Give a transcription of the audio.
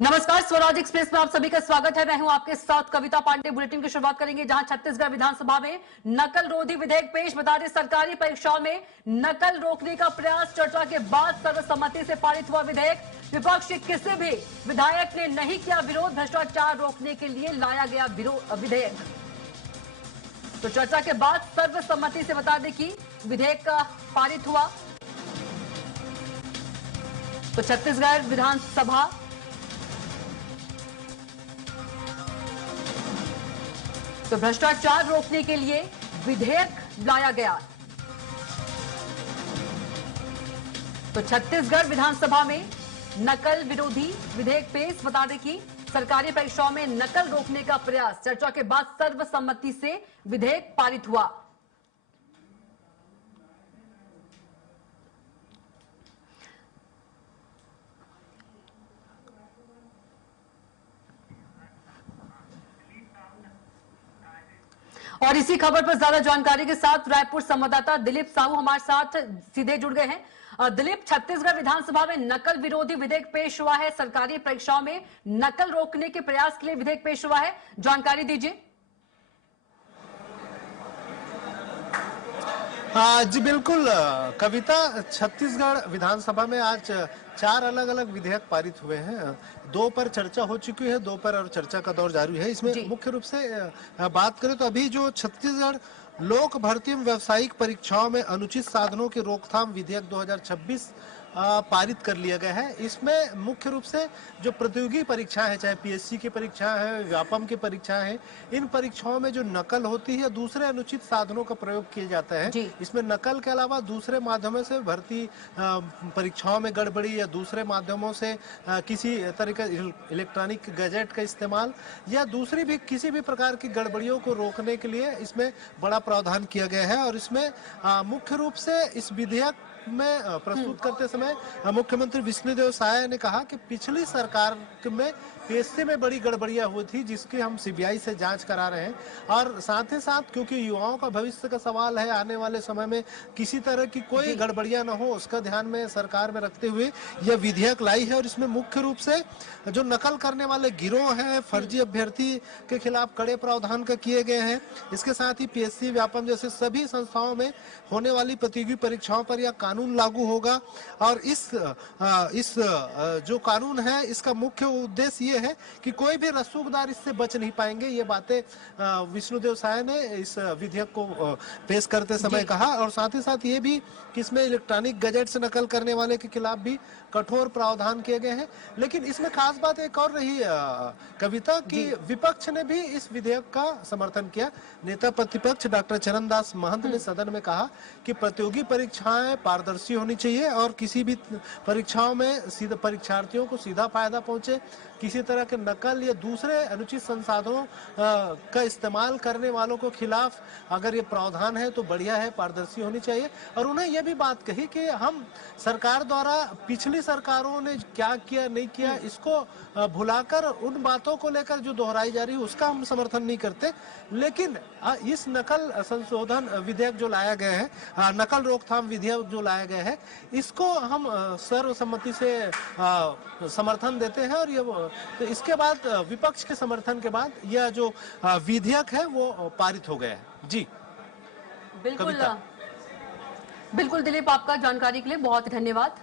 नमस्कार, स्वराज एक्सप्रेस में आप सभी का स्वागत है। मैं हूं आपके साथ कविता पांडे। बुलेटिन की शुरुआत करेंगे जहां छत्तीसगढ़ विधानसभा में नकल रोधी विधेयक पेश। बता दें, सरकारी परीक्षाओं में नकल रोकने का प्रयास, चर्चा के बाद सर्वसम्मति से पारित हुआ विधेयक। विपक्ष के किसी भी विधायक ने नहीं किया विरोध। भ्रष्टाचार रोकने के लिए लाया गया विधेयक। तो चर्चा के बाद सर्वसम्मति से बता दें कि विधेयक पारित हुआ। तो छत्तीसगढ़ विधानसभा तो भ्रष्टाचार रोकने के लिए विधेयक लाया गया। तो छत्तीसगढ़ विधानसभा में नकल विरोधी विधेयक पेश। बता दें कि सरकारी परीक्षाओं में नकल रोकने का प्रयास, चर्चा के बाद सर्वसम्मति से विधेयक पारित हुआ। और इसी खबर पर ज्यादा जानकारी के साथ रायपुर संवाददाता दिलीप साहू हमारे साथ सीधे जुड़ गए हैं। दिलीप, छत्तीसगढ़ विधानसभा में नकल विरोधी विधेयक पेश हुआ है। सरकारी परीक्षाओं में नकल रोकने के प्रयास के लिए विधेयक पेश हुआ है, जानकारी दीजिए। जी बिल्कुल कविता, छत्तीसगढ़ विधानसभा में आज 4 अलग अलग विधेयक पारित हुए हैं। 2 पर चर्चा हो चुकी है, 2 पर और चर्चा का दौर जारी है। इसमें मुख्य रूप से बात करें तो अभी जो छत्तीसगढ़ लोक भर्ती एवं व्यावसायिक परीक्षाओं में अनुचित साधनों की रोकथाम विधेयक 2026 पारित कर लिया गया है। इसमें मुख्य रूप से जो प्रतियोगी परीक्षाएं हैं, चाहे पीएससी की परीक्षाएं हैं, व्यापम की परीक्षाएं हैं, इन परीक्षाओं में जो नकल होती है, दूसरे अनुचित साधनों का प्रयोग किया जाता है। इसमें नकल के अलावा दूसरे माध्यमों से भर्ती परीक्षाओं में गड़बड़ी या दूसरे माध्यमों से किसी तरह का इलेक्ट्रॉनिक गैजेट का इस्तेमाल या दूसरी भी किसी भी प्रकार की गड़बड़ियों को रोकने के लिए इसमें बड़ा प्रावधान किया गया है। और इसमें मुख्य रूप से इस विधेयक में प्रस्तुत करते समय मुख्यमंत्री विष्णुदेव साय ने कहा कि पिछली सरकार में पीएससी में बड़ी गड़बड़ियां हुई थी, जिसकी हम सीबीआई से जांच करा रहे हैं। और साथ ही साथ क्योंकि युवाओं का भविष्य का सवाल है, आने वाले समय में किसी तरह की कोई गड़बड़ियां न हो, उसका ध्यान में सरकार में रखते हुए यह विधेयक लाई है। और इसमें मुख्य रूप से जो नकल करने वाले गिरोह हैं, फर्जी अभ्यर्थी के खिलाफ कड़े प्रावधान का किए गए हैं। इसके साथ ही पीएससी, व्यापम जैसे सभी संस्थाओं में होने वाली प्रतियोगी परीक्षाओं पर यह कानून लागू होगा। और इस जो कानून है, इसका मुख्य उद्देश्य ये है कि कोई भी रसूखदार इससे बच नहीं पाएंगे। ये बातें विष्णुदेव साय ने इस विधेयक को पेश करते समय कहा। और साथ ही साथ ये भी कि इसमें इलेक्ट्रॉनिक गैजेट से नकल करने वाले के खिलाफ भी कठोर प्रावधान किए गए हैं। लेकिन इसमें खास बात एक और रही कविता की विपक्ष ने भी इस विधेयक का समर्थन किया। नेता प्रतिपक्ष डॉक्टर चरणदास महंत ने सदन में कहा कि प्रतियोगी परीक्षाएं पारदर्शी होनी चाहिए और किसी भी परीक्षाओं में सीधा परीक्षार्थियों को सीधा फायदा पहुंचे। किसी तरह के नकल या दूसरे अनुचित संसाधनों का इस्तेमाल करने वालों को खिलाफ अगर ये प्रावधान है तो बढ़िया है, पारदर्शी होनी चाहिए। और उन्हें यह भी बात कही कि हम सरकार द्वारा पिछली सरकारों ने क्या किया नहीं किया, इसको भुलाकर उन बातों को लेकर जो दोहराई जा रही है उसका हम समर्थन नहीं करते। लेकिन इस नकल संशोधन विधेयक जो लाया गया है, नकल रोकथाम विधेयक जो लाया गया है, इसको हम सर्वसम्मति से समर्थन देते हैं। और ये तो इसके बाद विपक्ष के समर्थन के बाद यह जो विधेयक है वो पारित हो गया है। जी बिल्कुल बिल्कुल दिलीप, आपका जानकारी के लिए बहुत धन्यवाद।